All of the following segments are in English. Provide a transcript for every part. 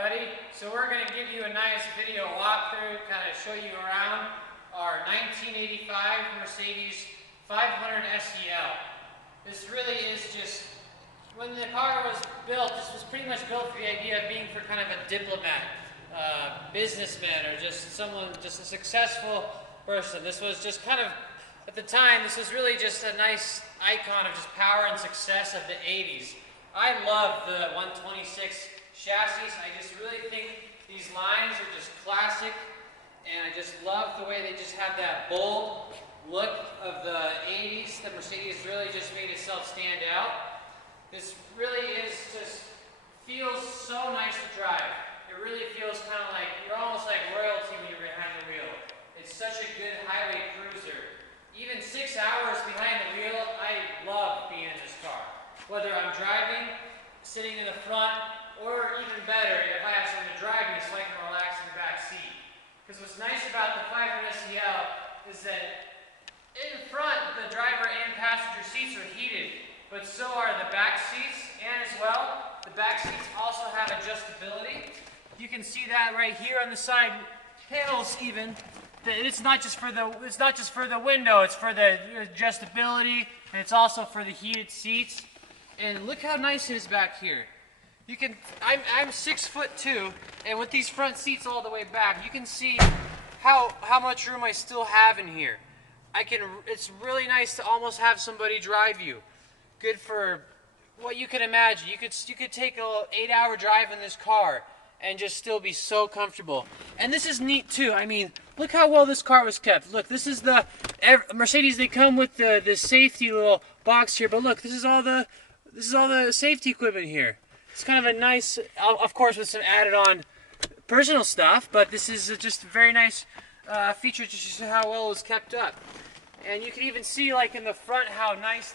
everybody. So we're going to give you a nice video walkthrough, kind of show you around our 1985 Mercedes 500 SEL. This really is just, when the car was built, this was pretty much built for the idea of being for kind of a diplomat, businessman, or just someone, just a successful person. This was just kind of, at the time, this was really just a nice icon of just power and success of the 80s. I love the 126 chassis. I just really think these lines are just classic, and I just love the way they just have that bold look of the 80s. The Mercedes really just made itself stand out. This really is just, feels so nice to drive. It really feels kind of like, you're almost like royalty when you're behind the wheel. It's such a good highway cruiser. Even 6 hours behind the wheel, I love being in this car. Whether I'm driving, sitting in the front, or even better, if I have someone to drive me so I can relax in the back seat. Because what's nice about the 500 SEL is that in front, the driver and passenger seats are heated, but so are the back seats, and as well, the back seats also have adjustability. You can see that right here on the side panels even. It's not just for the window, it's for the adjustability, and it's also for the heated seats. And look how nice it is back here. You can, I'm 6'2", and with these front seats all the way back, you can see how much room I still have in here. It's really nice to almost have somebody drive you. Good for what you can imagine. You could take an 8-hour drive in this car and just still be so comfortable. And this is neat too. I mean, look how well this car was kept. Look, this is the Mercedes. They come with the safety little box here, but look, this is all the safety equipment here. It's kind of a nice, of course, with some added on personal stuff, but this is just a very nice feature to show how well it was kept up. And you can even see, like in the front, how nice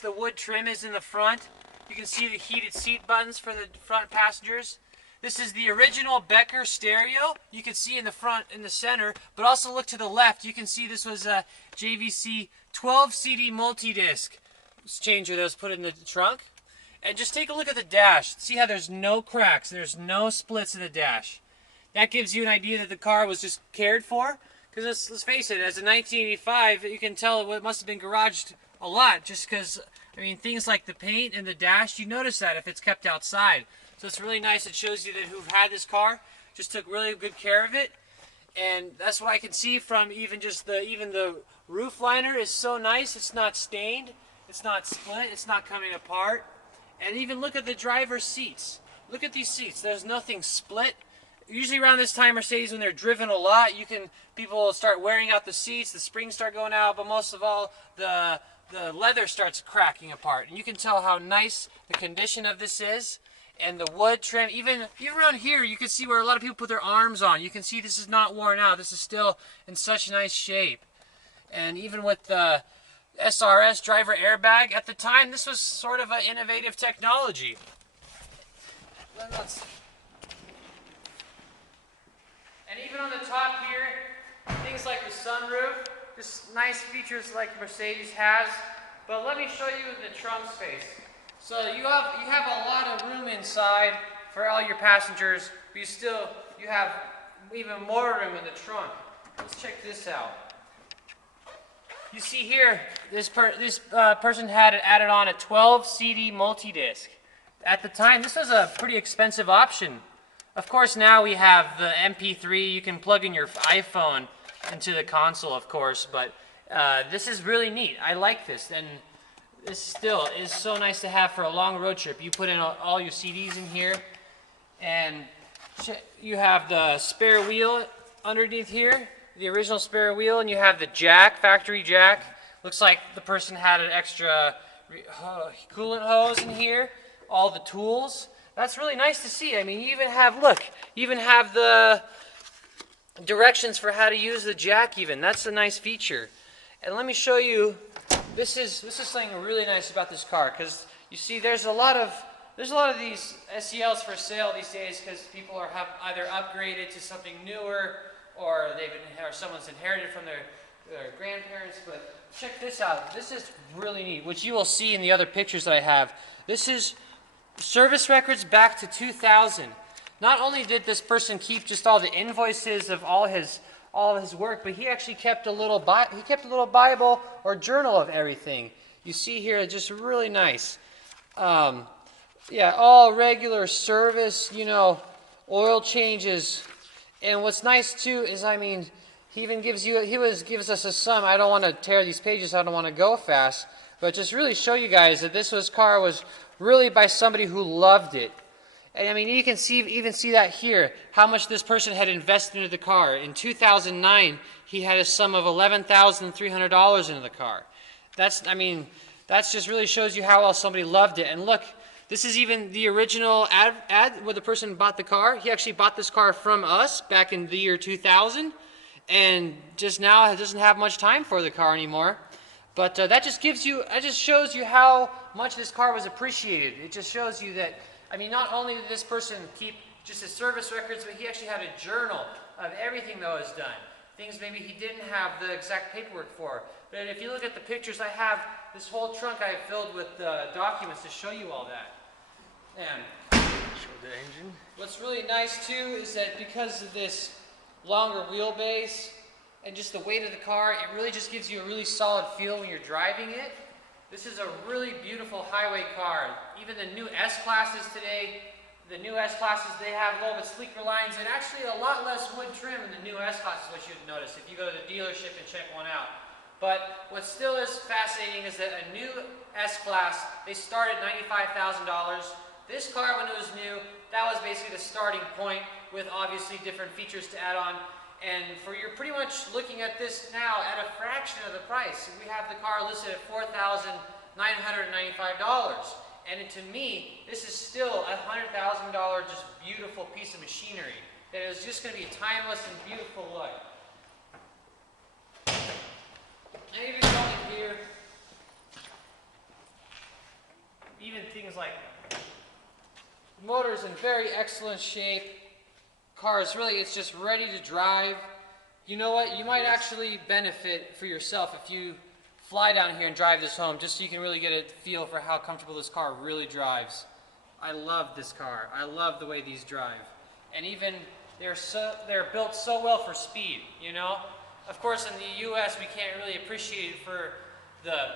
the wood trim is in the front. You can see the heated seat buttons for the front passengers. This is the original Becker stereo. You can see in the front, in the center, but also look to the left. You can see this was a JVC 12 CD multi-disc changer that was put in the trunk. And just take a look at the dash. See how there's no cracks, there's no splits in the dash. That gives you an idea that the car was just cared for. Because let's face it, as a 1985, you can tell it must have been garaged a lot, just because, I mean, things like the paint and the dash, you notice that if it's kept outside. So it's really nice. It shows you that who've had this car just took really good care of it. And that's what I can see from even the roof liner is so nice. It's not stained, it's not split, it's not coming apart. And even look at the driver's seats. Look at these seats. There's nothing split. Usually around this time, Mercedes, when they're driven a lot, people start wearing out the seats, the springs start going out, but most of all, the leather starts cracking apart. And you can tell how nice the condition of this is. And the wood trim, even around here, you can see where a lot of people put their arms on. You can see this is not worn out. This is still in such nice shape. And even with the SRS driver airbag, at the time, this was sort of an innovative technology. And even on the top here, things like the sunroof, just nice features like Mercedes has. But let me show you the trunk space. So you have a lot of room inside for all your passengers, but you have even more room in the trunk. Let's check this out. You see here, this person had added on a 12 CD multi-disc. At the time, this was a pretty expensive option. Of course, now we have the MP3. You can plug in your iPhone into the console, of course, but this is really neat. I like this, and this still is so nice to have for a long road trip. You put in all your CDs in here, and you have the spare wheel underneath here, the original spare wheel, and you have the jack, factory jack. Looks like the person had an extra coolant hose in here, all the tools. That's really nice to see. I mean, you even have the directions for how to use the jack even. That's a nice feature. And let me show you, this is something really nice about this car, because you see there's a lot of these SELs for sale these days because people have either upgraded to something newer, or someone's inherited from their grandparents. But check this out. This is really neat, which you will see in the other pictures that I have. This is service records back to 2000. Not only did this person keep just all the invoices of all of his work, but he actually kept a little Bible or journal of everything. You see here, just really nice. Yeah, all regular service, you know, oil changes. And what's nice too is, I mean, he even gives us a sum. I don't want to tear these pages. I don't want to go fast, but just really show you guys that this car was really by somebody who loved it. And I mean, you can even see that here, how much this person had invested into the car. In 2009, he had a sum of $11,300 into the car. That just really shows you how well somebody loved it. And look, this is even the original ad where the person bought the car. He actually bought this car from us back in the year 2000, and just now doesn't have much time for the car anymore. But that just shows you how much this car was appreciated. It just shows you that, I mean, not only did this person keep just his service records, but he actually had a journal of everything that was done. Things maybe he didn't have the exact paperwork for. But if you look at the pictures, I have this whole trunk I have filled with documents to show you all that. And show the engine. What's really nice too is that because of this longer wheelbase and just the weight of the car, it really just gives you a really solid feel when you're driving it. This is a really beautiful highway car. Even the new S-Classes today, the new S-Classes, they have a little bit sleeker lines and actually a lot less wood trim in the new S-Classes, which you'd notice if you go to the dealership and check one out. But what still is fascinating is that a new S-Class, they start at $95,000. This car, when it was new, that was basically the starting point with obviously different features to add on. And you're pretty much looking at this now at a fraction of the price. We have the car listed at $4,995. And to me, this is still a $100,000 just beautiful piece of machinery that is just going to be a timeless and beautiful look. And even going here, even things like motor's in very excellent shape. Cars, really, it's just ready to drive. You know what? You might actually benefit for yourself if you fly down here and drive this home, just so you can really get a feel for how comfortable this car really drives. I love this car. I love the way these drive. And even they're built so well for speed, you know? Of course, in the U.S., we can't really appreciate it for the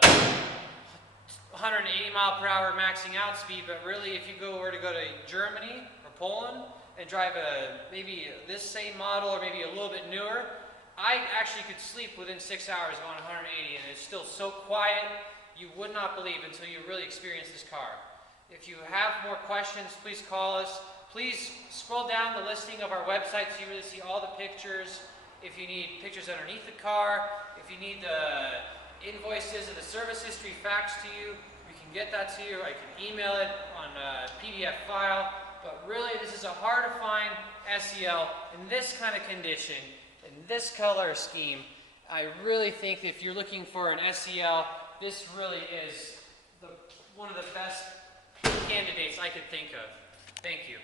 180 mile per hour maxing out speed, but really, if you were to go to Germany or Poland and drive maybe this same model or maybe a little bit newer, I actually could sleep within 6 hours going 180, and it's still so quiet, you would not believe until you really experience this car. If you have more questions, please call us. Please scroll down the listing of our website so you really see all the pictures. If you need pictures underneath the car, if you need the invoices and the service history faxed to you, we can get that to you. I can email it on a PDF file. But really, this is a hard-to-find SEL in this kind of condition, in this color scheme. I really think if you're looking for an SEL, this really is one of the best candidates I could think of. Thank you.